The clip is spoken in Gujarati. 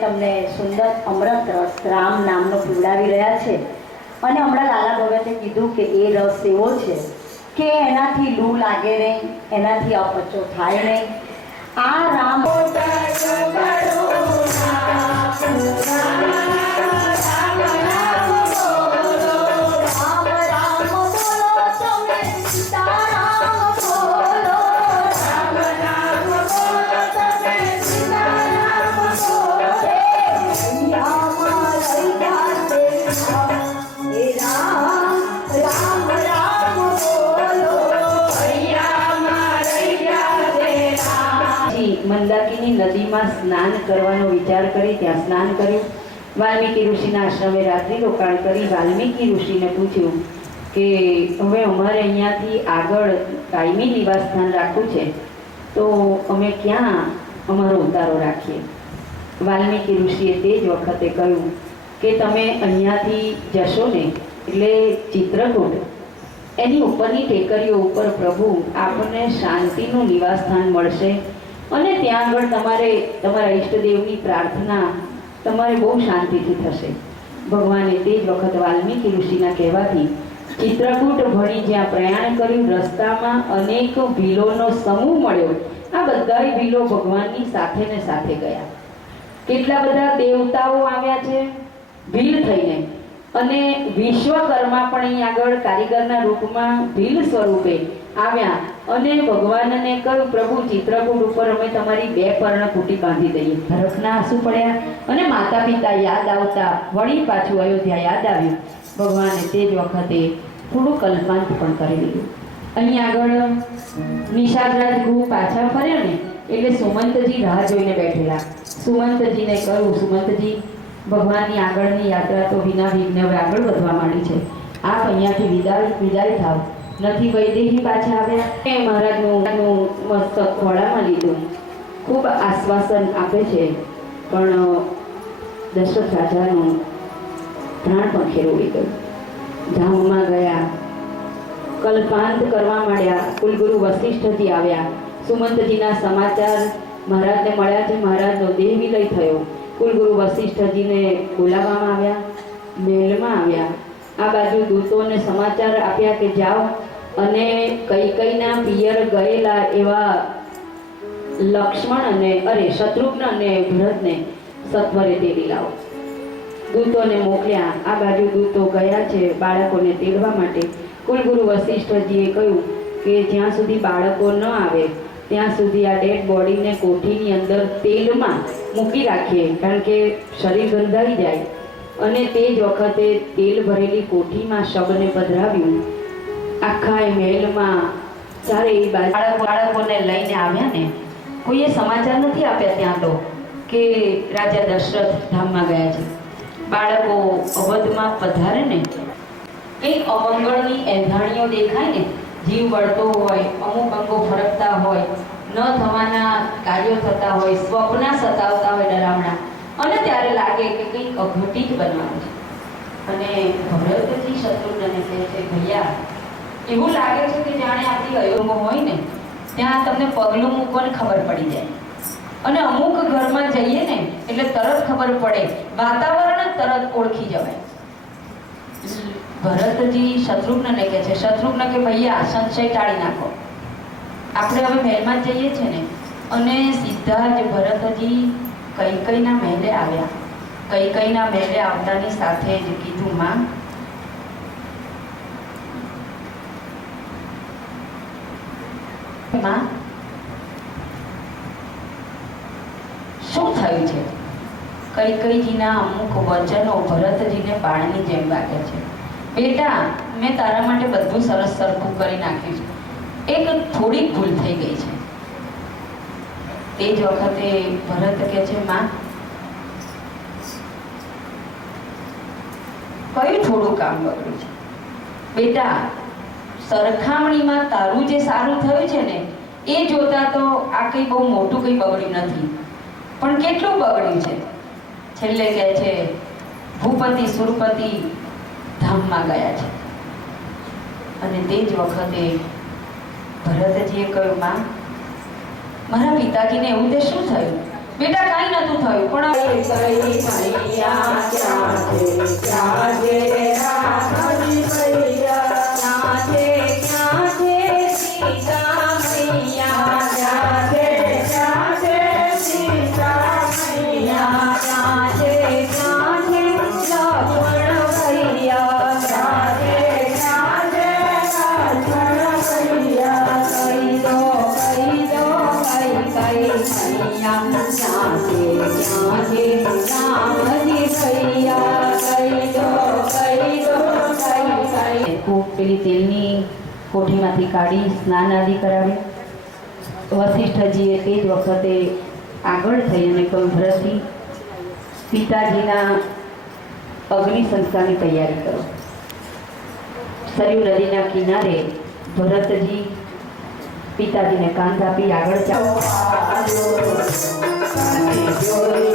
તમને સુંદર અમૃત રસ રામ નામનો પીવડાવી રહ્યા છે અને હમણાં લાલા ભગતે કીધું કે એ રસ એવો છે કે એનાથી લૂ લાગે નહીં, એનાથી અપચો થાય નહીં. આ રામ મંદાકિની નદીમાં સ્નાન કરવાનો વિચાર કરી ત્યાં સ્નાન કર્યું. વાલ્મીકી ઋષિના આશ્રમે રાત્રિ રોકાણ કરી વાલ્મીકી ઋષિને પૂછ્યું કે હવે અમારે અહીંયાથી આગળ કાયમી નિવાસ સ્થાન રાખવું છે તો અમે ક્યાં અમારો ઉતારો રાખીએ. વાલ્મીકી ઋષિએ તે જ વખતે કહ્યું કે તમે અહીંયાથી જશો ને એટલે ચિત્રકૂટ એની ઉપરની ટેકરીઓ ઉપર પ્રભુ આપણને શાંતિનું નિવાસ સ્થાન મળશે અને ત્યાં આગળ તમારે તમારા ઈષ્ટદેવની પ્રાર્થના તમારે બહુ શાંતિથી થશે. ભગવાને તે જ વખત વાલ્મીકી ઋષિના કહેવાથી ચિત્રકૂટ ભણી જ્યાં પ્રયાણ કર્યું રસ્તામાં અનેક ભીલોનો સમૂહ મળ્યો. આ બધાય ભીલો ભગવાનની સાથે ને સાથે ગયા. કેટલા બધા દેવતાઓ આવ્યા છે ભીલ થઈને અને વિશ્વકર્મા પણ અહીં આગળ કારીગરના રૂપમાં ભીલ સ્વરૂપે આવ્યા અને ભગવાનને કહ્યું પ્રભુ ચિત્રકૂટ ઉપર અમે તમારી 2 પર્ણકુટી બાંધી દઈએ. હરખના આંસુ પડ્યા અને માતા પિતા યાદ આવતા વળી પાછું અયોધ્યા યાદ આવ્યું. ભગવાને તે જ વખતે થોડું કલ્પાંત પણ કરી લીધું. અહીં આગળ નિષાદરાજ ગૃહ પાછા ફર્યા ને એટલે સુમંતજી રાહ જોઈને બેઠેલા. સુમંતજીને કહ્યું સુમંતજી ભગવાનની આગળની યાત્રા તો વિના વિઘ્ને હવે આગળ વધવા માંડી છે. આપ અહીંયાથી વિદાય થાવ નથી વૈદેહી પાછા આવ્યા. મહારાજનું મસ્તક ખોળામાં લીધું, ખૂબ આશ્વાસન આપે છે, પણ દશરથ રાજાનું પ્રાણ પણ ખેરવાઈ ગયું. ધામમાં ગયા, કલ્પાંત કરવા માંડ્યા. કુલગુરુ વશિષ્ઠજી આવ્યા. સુમંતજીના સમાચાર મહારાજને મળ્યા છે. મહારાજનો દેહ વિલય થયો. કુલગુરુ વશિષ્ઠજીને બોલાવવામાં આવ્યા, મહેલમાં આવ્યા. આ બાજુ દૂતોને સમાચાર આપ્યા કે જાઓ અને કૈકેયીના પિયર ગયેલા એવા લક્ષ્મણ અને શત્રુઘ્ન અને ભરતને સત્વરે તેડી લાવો. દૂતોને મોકલ્યા. આ બાજુ દૂતો ગયા છે બાળકોને તેડવા માટે. કુલગુરુ વશિષ્ઠજીએ કહ્યું કે જ્યાં સુધી બાળકો ન આવે ત્યાં સુધી આ ડેડ બોડીને કોઠીની અંદર તેલમાં મૂકી રાખીએ, કારણ કે શરીર ગંધાઈ જાય. અને તે જ વખતે તેલ ભરેલી કોઠીમાં શબને પધરાવ્યું. આખા એ મહેલમાં ચારેય બાળકોને લઈને આવ્યા ને, કોઈએ સમાચાર નથી આપ્યા ત્યાં તો કે રાજા દશરથ ધામમાં ગયા છે. બાળકો અવધમાં પધારે ને, કંઈક અમંગળની એંધાણીઓ દેખાય ને, જીવ બળતો હોય, અમુક અંગો ફરકતા હોય, ન થવાના કાર્યો થતા હોય, સ્વપ્ન સતાવતા હોય ડરામણા, અને ત્યારે લાગે કે કંઈક અઘટિત બનવાનું છે. અને ભરતજી શત્રુઘ્નને કહે છે, ભૈયા એવું લાગે છે કે જાણે આપણી અયોગો હોય ને ત્યાં તમને પગલું મૂકવાની ખબર પડી જાય. અને અમુક ઘરમાં જઈએ ને એટલે તરત ખબર પડે, વાતાવરણ તરત ઓળખી જવાય. ભરતજી શત્રુઘ્નને કહે છે, શત્રુઘ્ન કે ભૈયા સંશય ટાળી નાખો, આપણે હવે મહેલમાં જઈએ છીએ ને. અને સીધા જ ભરતજી કૈકેયીના મહેલે આવ્યા. કૈકેયીના મહેલે આવતાની સાથે જ કીધું, માં શું થયું છે? કૈકેયીજીના અમુક વચનો ભરતજીને બાણની જેમ વાગે છે. બેટા, મેં તારા માટે બધું સરસ સરખું કરી નાખ્યું છે, એક થોડીક ભૂલ થઈ ગઈ છે. તે જ વખતે ભરત કહે છે, માં કયું થોડું કામ બગડ્યું છે? બેટા, સરખામણીમાં તારું જે સારું થયું છે ને એ જોતા તો આ કંઈ બહુ મોટું કંઈ બગડ્યું નથી, પણ કેટલું બગડ્યું છે. છેલ્લે કહે છે, ભૂપતિ સુરપતિ ધામમાં ગયા છે. અને તે જ વખતે ભરતજીએ કહ્યું, માં મારા પિતાજીને એવું તે શું થયું? બેટા, કાંઈ નતું થયું, પણ પેલી તેલની કોઠીમાંથી કાઢી સ્નાન આદિ કરાવે. વશિષ્ઠજીએ તે જ વખતે આગળ થઈ અને કહ્યું, ભરતજી, પિતાજીના અગ્નિ સંસ્કારની તૈયારી કરો. સરયુ નદીના કિનારે ભરતજી પિતાજીને કાંધ આપી આગળ ચાલો. જોઈ